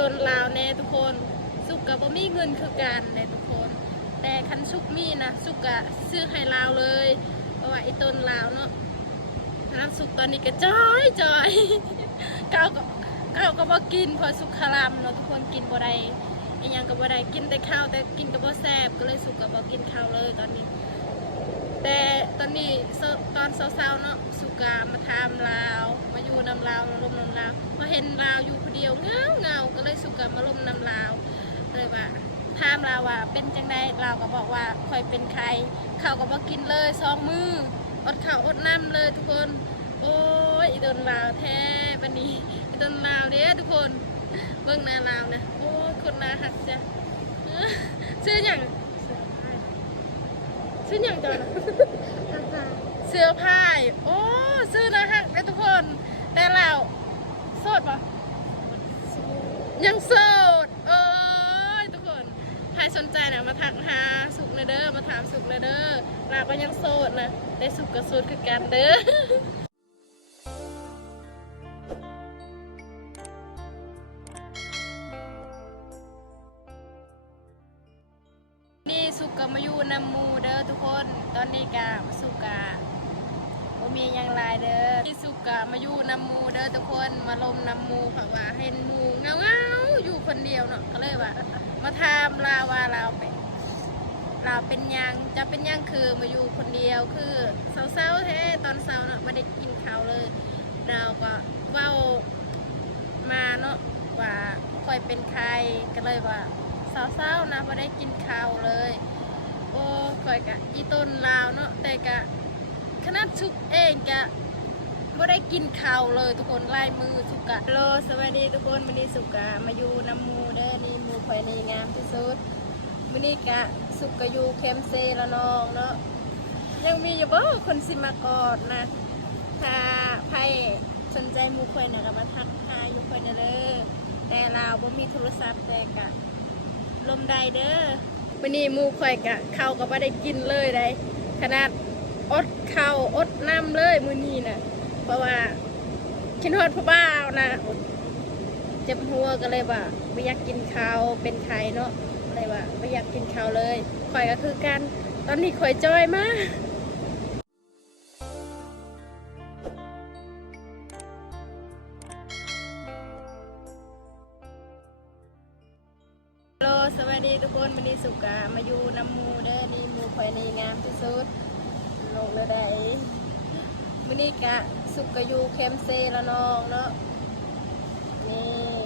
ต้นลาวแน่ทุกคนสุกกับบ่มีเงินคือกันแน่ทุกคนแต่คันสุกมีนะสุกกะซื้อให้ลาวเลยเพราะว่าไอ้ต้นลาวเนาะน้ำสุกตอนนี้ก็จ้อยเก้าก็บ่กินพอสุกคารามเนาะทุกคนกินบ่ได้อีหยังก็บ่ได้กินแต่ข้าวแต่กินก็บ่แซ่บก็เลยสุกก็บ่กินข้าวเลยตอนนี้แต่ตอนนี้ตอนเช้าๆเนาะสุกามาทำลาวมาอยู่นำลาวมาลมนำลาวมาเห็นลาวอยู่คนเดียวเงาก็เลยสุกามาลมนำลาวเลยว่าถามลาวว่าเป็นจังไดลาวก็บอกว่าค่อยเป็นใครข้าวก็บ่กินเลย2 มื้ออดข้าวอดน้ำเลยทุกคนโอ้ยอีต้นลาวแท้บัดนี้อีต้นลาวเด้ทุกคนเบิ่งหน้าลาวนะโอ้คนน่ารักจ้ะชื่อหยังชื่อหยังจ้ะเสื้อผ้าโอ้ซื้อนะฮักนะทุกคนแต่เราโสดปะยังโสดทุกคนใครสนใจนะมาทักหาสุกเลยเด้อมาถามสุกเลยเด้อเราก็ยังโสดนะได้สุกกับโสดคือกันเด้อนี่สุกกับมาอยู่นำหมูเด้อทุกคนตอนนี้กะสุกกะมีอย่างไรเด้อที่สุกะมาอยู่นำหมูเด้อทุกคนมาลมนำหมูเพราะว่าเห็นหมูเงาอยู่คนเดียวเนาะก็เลยว่ามาถามลาว่าเราเป็นยังจะเป็นยังคือมาอยู่คนเดียวคือเศร้าแท้ตอนเศร้าเนาะไม่ได้กินข้าวเลยเราก็เว้ามาเนาะว่าค่อยเป็นใครก็เลยว่าเศร้านะไม่ได้กินข้าวเลยโอ้ค่อยกะอีต้นลาวเนาะแต่กะขนาดสุกเองกะไม่ได้กินข้าวเลยทุกคนไล่มือสุกะโลสวัสดีทุกคนวันนี้สุกะมาอยู่น้ำมูเด้อนี่มูข่อยในงามที่สุดวันนี้กะสุกะอยู่เคมเซละน้องเนาะยังมีอยู่บ่คนสิมากอดนะถ้าใครสนใจมูข่อยนะก็มาทักทายอยู่ข่อยนะเลยแต่เราบ่มีโทรศัพท์แต่กะลมได้เด้อวันนี้มูข่อยกะข้าวก็ไม่ได้กินเลยได้ขนาดอดข้าวอดน้ำเลยมื้อนี้นะเพราะว่าคิดฮอดพ่อบ้าวนะเจ็บหัวก็เลยว่าไม่อยากกินข้าวเป็นไข้เนาะเลยว่าไม่อยากกินข้าวเลยข่อยก็คือกันตอนนี้ข่อยจ้อยมากโลสวัสดีทุกคนวันนี้สุกะมาอยู่น้ำมูเด้อนี่มูข่อยในงามที่สุดลงเลยได้มื้อนี้กะสุกกะอยู่เคมเซละน้องเนาะนี่